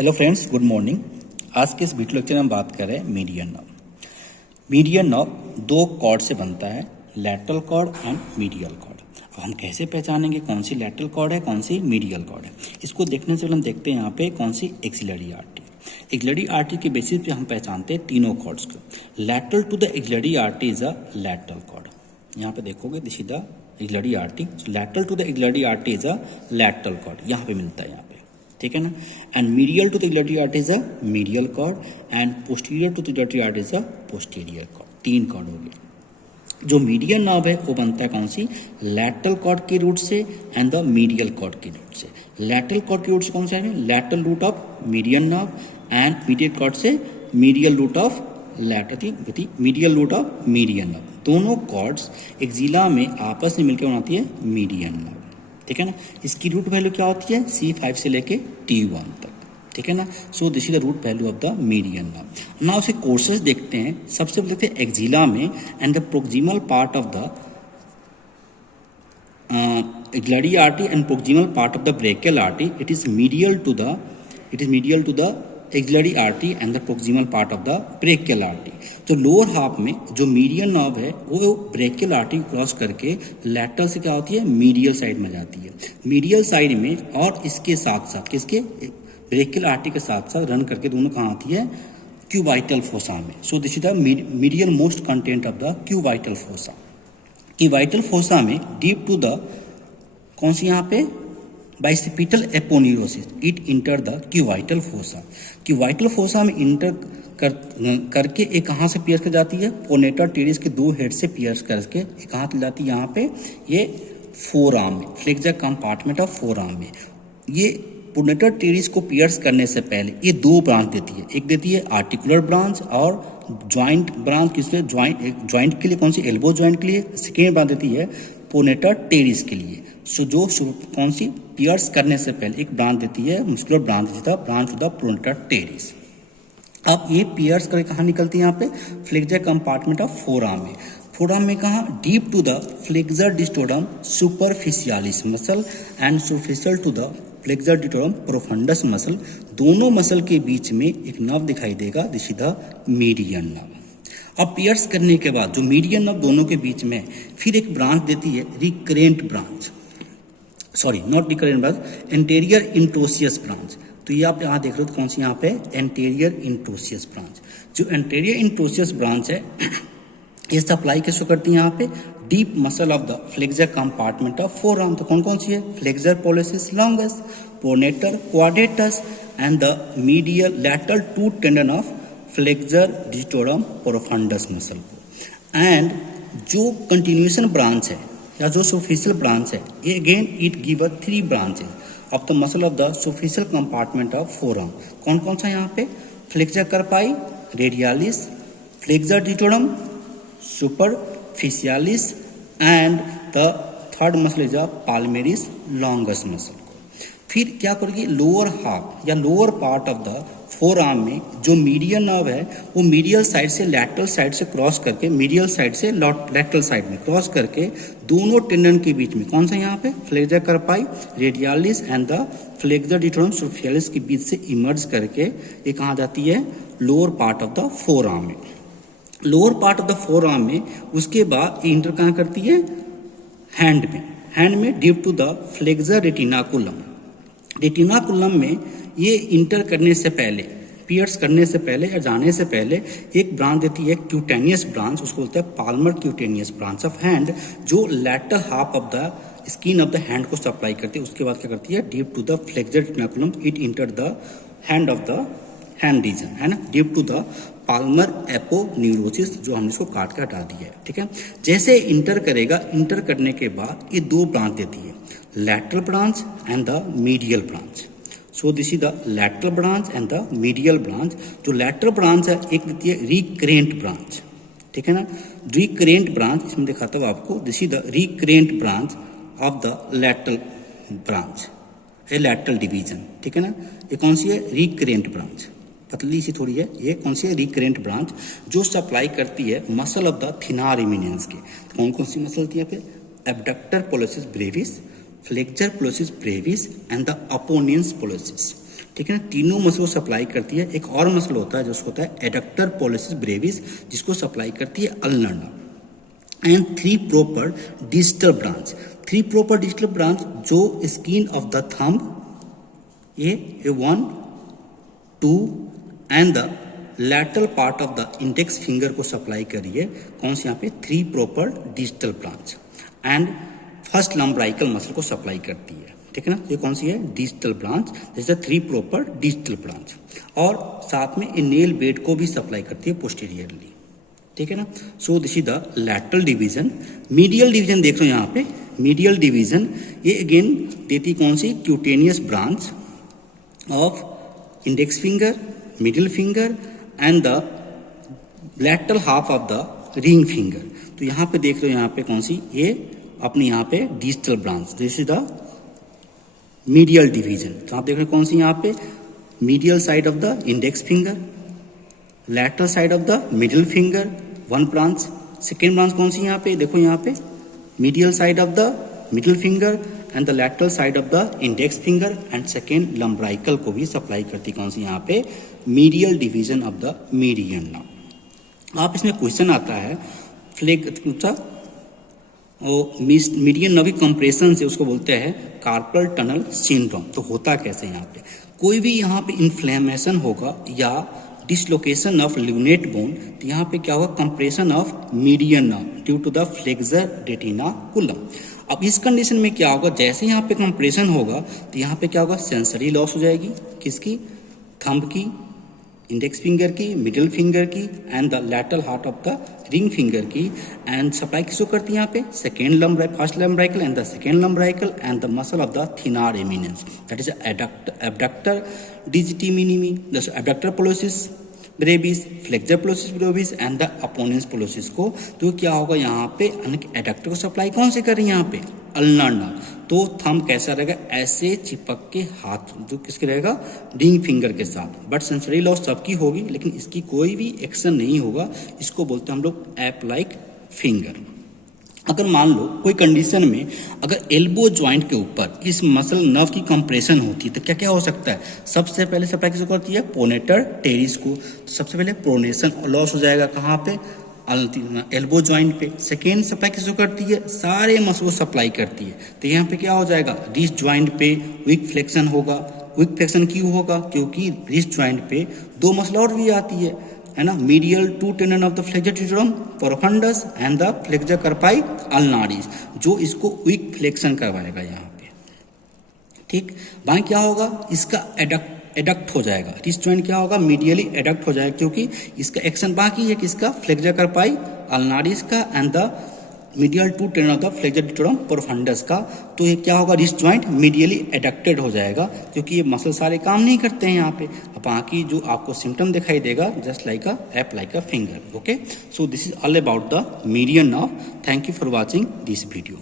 Hello friends, good morning. आज के इस वीडियो लेक्चर में हम बात कर रहे हैं मीडियन नर्व। मीडियन नर्व दो कॉर्ड से बनता है, lateral cord and medial cord. अब हम कैसे पहचानेंगे कौन सी लैटरल कॉर्ड है, कौन सी मीडियल कॉर्ड है? इसको देखने से हम देखते हैं यहाँ पे कौन सी एक्सिलरी आर्टरी। एक्सिलरी आर्टरी के बेसिस पे हम पहचानते हैं तीनों कॉर्ड्स को। Lateral to the axillary artery is a lateral cord. यहाँ पे देखोगे this is the axillary artery. Lateral to the axillary artery is a lateral cord, यहाँ पे मिलता है यहाँ पे, ठीक है ना। And medial to the axillary artery is a medial cord and posterior to the axillary artery is a posterior cord. तीन कॉर्ड हो गए। जो मीडियन नर्व है वो बनता है कौन सी? लैटरल कॉर्ड के रूट से एंड द मीडियल कॉर्ड के रूट से। लैटरल कॉर्ड के रूट से कौन से आएंगे? Lateral root of median nerve and medial cord से medial root of medial root of median nerve. दोनों कॉर्ड्स एक्सिला में आपस में मिलकर बनाती है मीडियन नर्व, ठीक है ना। इसकी रूट वैल्यू क्या होती है? C5 से लेके T1 तक, ठीक है ना। So this is the root value of the median nerve. Now उसके कोर्सेज देखते हैं। सबसे पहले देखते हैं एक्सिला में and the proximal part of the axillary artery and proximal part of the brachial artery. It is medial to the axillary artery and the proximal part of the brachial artery. तो lower half में जो median nerve है वो brachial artery cross करके lateral से क्या होती है? मीडियल साइड में जाती है। मीडियल साइड में और इसके साथ साथ किसके? ब्रेकियल आर्टरी के साथ साथ रन करके दोनों कहाँ आती है? क्यूबाइटल फोसा में। सो this is the medial most content of the cubital fossa. Cubital fossa में डीप टू द कौन सी यहाँ पे? Bicipital aponeurosis it enter the cubital fossa. Cubital fossa में इंटर करके एक कहाँ से पियर्स कर जाती है? पोनेटर टेरिस के दो हेड से पियर्स करके एक कहाँ चल जाती है? यहाँ पे ये फोर आर्म में, flexor compartment of forearm में। ये पोनेटर टेरिस को पियर्स करने से पहले ये दो ब्रांच देती है। एक देती है आर्टिकुलर ब्रांच और ज्वाइंट ब्रांच। किसके? ज्वाइंट के लिए कौन सी? एल्बो ज्वाइंट के लिए। सेकेंड ब्रांच देती है पोनेटर टेरिस के लिए। सो जो कौन सी? पियर्स करने से पहले एक ब्रांच देती है, मुस्कुलर ब्रांच देती है, branch of the pronator teres. अब ये पियर्स करके कहाँ निकलती है? यहाँ पे flexor compartment of forearm में। फोर आर्म में कहाँ? Deep to the flexor digitorum superficialis muscle and superficial to the flexor digitorum profundus muscle. दोनों मसल के बीच में एक नर्व दिखाई देगा, this is the median nerve. अब पियर्स करने के बाद जो मीडियन नर्व दोनों के बीच में फिर एक ब्रांच देती है, recurrent branch, sorry not recurrent branch, anterior interosseous branch. तो ये आप यहाँ देख रहे हो कौन सी? यहाँ पे एंटेरियर इंट्रोसियस ब्रांच। जो एंटेरियर इंट्रोसियस ब्रांच है ये सप्लाई किसको करती है? यहाँ पे deep muscle of the flexor compartment of forearm. तो कौन कौन सी है? Flexor pollicis longus, pronator quadratus and the medial lateral two tendon of flexor digitorum profundus muscle को। एंड जो कंटिन्यूएशन ब्रांच है या जो सुपरफिशियल ब्रांच है ये again it give a three branches of the muscle of the superficial compartment of forearm. कौन कौन सा? यहाँ पे flexor carpi, radialis, flexor digitorum superficialis and the third muscle is a palmaris longus muscle. फिर क्या करेगी? Lower half या lower part of the forearm में जो मीडियन नर्व है वो मीडियल साइड से लैटरल साइड से क्रॉस करके, मीडियल साइड से लैटरल साइड में क्रॉस करके दोनों टेंडन के बीच में कौन सा? यहाँ पे flexor carpi, radialis and the flexor digitorum superficialis के बीच से इमर्ज करके ये कहाँ जाती है? Lower part of the forearm में। Lower part of the forearm में उसके बाद इंटर कहाँ करती है? हैंड में। हैंड में deep to the flexor retinaculum. Retinaculum में ये इंटर करने से पहले, पियर्स करने से पहले या जाने से पहले एक ब्रांच देती है क्यूटेनियस ब्रांच, उसको बोलते हैं palmar cutaneous branch of hand, जो lateral half of the skin of the hand को सप्लाई करती है। उसके बाद क्या करती है? Deep to the flexor retinaculum it enter the hand of the hand region, है ना, deep to the palmar aponeurosis, जो हमने इसको काट के हटा दिया है, ठीक है। जैसे इंटर करेगा, इंटर करने के बाद ये दो ब्रांच देती है, lateral branch and the medial branch. So this is the lateral branch and the medial branch. जो लैटरल ब्रांच है एक देती है रिकरेंट ब्रांच, ठीक है ना। रिकरेंट ब्रांच इसमें दिखाता हूँ आपको, this is the recurrent branch of the lateral branch, A lateral division, ठीक है ना। ये कौन सी है? रिकरेंट ब्रांच, पतली सी थोड़ी है। ये कौन सी है? रिकरेंट ब्रांच, जो सप्लाई करती है muscle of the thenar eminence के। कौन कौन सी मसल होती है? यहाँ पे abductor pollicis brevis, flexor pollicis brevis and the opponens pollicis, ठीक है ना, तीनों मसल को सप्लाई करती है। एक और मसल होता है जो होता है एडक्टर पोलिसिस ब्रेविस, जिसको सप्लाई करती है ulnar nerve. And 3 proper digital branch, 3 proper digital branch जो स्किन ऑफ द थंब ये 1, 2 and the lateral part of the index finger को सप्लाई करिए कौन सी यहाँ पे 3 proper digital branch and first lumbrical muscle को सप्लाई करती है। ठीक है ना, ये कौन सी है डिजिटल ब्रांच, जैसे 3 प्रॉपर डिजिटल ब्रांच, और साथ में नेल बेड को भी सप्लाई करती है पोस्टीरियरली। ठीक है ना, so this is the lateral division. Medial division देख लो यहाँ पे, मीडियल डिवीजन ये अगेन देती कौन सी cutaneous branch of index finger, middle finger and the lateral half of the ring finger. तो यहाँ पे देख लो यहाँ पे कौन सी ये अपनी यहाँ पे digital branch, this is the medial division. तो आप देख रहे हो कौन सी यहाँ पे medial side of the index finger, lateral side of the middle finger 1 branch, second branch कौन सी यहाँ पे देखो यहाँ पे medial side of the middle finger and the lateral side of the index finger and second lumbrical को भी supply करती कौन सी यहाँ पे medial division of the median nerve. आप इसमें क्वेश्चन आता है मीडियन नर्व की कंप्रेशन से उसको बोलते हैं कार्पल टनल सिंड्रोम। तो होता कैसे यहाँ पे, कोई भी यहाँ पे इन्फ्लेमेशन होगा या डिसलोकेशन ऑफ लिग्नेट बोन, तो यहाँ पे क्या होगा compression of median nerve due to the flexor retinaculum. अब इस कंडीशन में क्या होगा, जैसे यहाँ पे कंप्रेशन होगा तो यहाँ पे क्या होगा सेंसरी लॉस हो जाएगी, किसकी थंब की, इंडेक्स फिंगर की, मिडिल फिंगर की and the lateral heart of the ring finger की। एंड सप्लाई किसको करती है यहाँ पे second lumbrical, first lumbrical and the second lumbrical and the muscle of the thenar eminence, that is abductor digiti minimi, abductor pollicis brevis, flexor pollicis brevis and the opponens pollicis को। तो क्या होगा यहाँ पे एडक्टर को supply कौन से कर रही है यहाँ पे अल्नर नर्व। तो थंब कैसा रहेगा ऐसे चिपक के हाथ जो किसके रहेगा रिंग फिंगर के साथ, बट सेंसरी लॉस सबकी होगी लेकिन इसकी कोई भी एक्शन नहीं होगा, इसको बोलते हैं हम लोग ऐप लाइक फिंगर। अगर मान लो कोई कंडीशन में अगर एल्बो जॉइंट के ऊपर इस मसल नर्व की कंप्रेशन होती है तो क्या क्या हो सकता है, सबसे पहले सप्लाई किसको करती है पोनेटर टेरिस को। तो सबसे पहले प्रोनेशन लॉस हो जाएगा कहाँ पे एल्बो जॉइंट पे। सेकेंड सप्लाई किसको करती है सारे मसल को सप्लाई करती है, तो यहाँ पे क्या हो जाएगा रिस्ट जॉइंट पे वीक फ्लेक्शन होगा। वीक फ्लेक्शन क्यों होगा, क्योंकि रिस्ट जॉइंट पे 2 मसल और भी आती है ना, medial 2 tendon of the flexor digitorum profundus and the flexor carpi ulnaris, जो इसको वीक फ्लेक्शन करवाएगा यहाँ पे। ठीक, बाकी क्या होगा इसका एडक्ट हो जाएगा, रिस्ट जॉइंट क्या होगा मीडियली एडक्ट हो जाएगा, क्योंकि इसका एक्शन बाकी है किसका फ्लेक्सर कार्पाई अल्नारिस का and the medial 2 tendon of the flexor digitorum profundus का। तो ये क्या होगा रिस्ट जॉइंट मीडियली एडक्टेड हो जाएगा, क्योंकि ये मसल सारे काम नहीं करते हैं यहाँ पे। अब बाकी जो आपको सिम्टम दिखाई देगा just like a app like a finger. Okay, so this is all about the median nerve. Thank you for watching this video.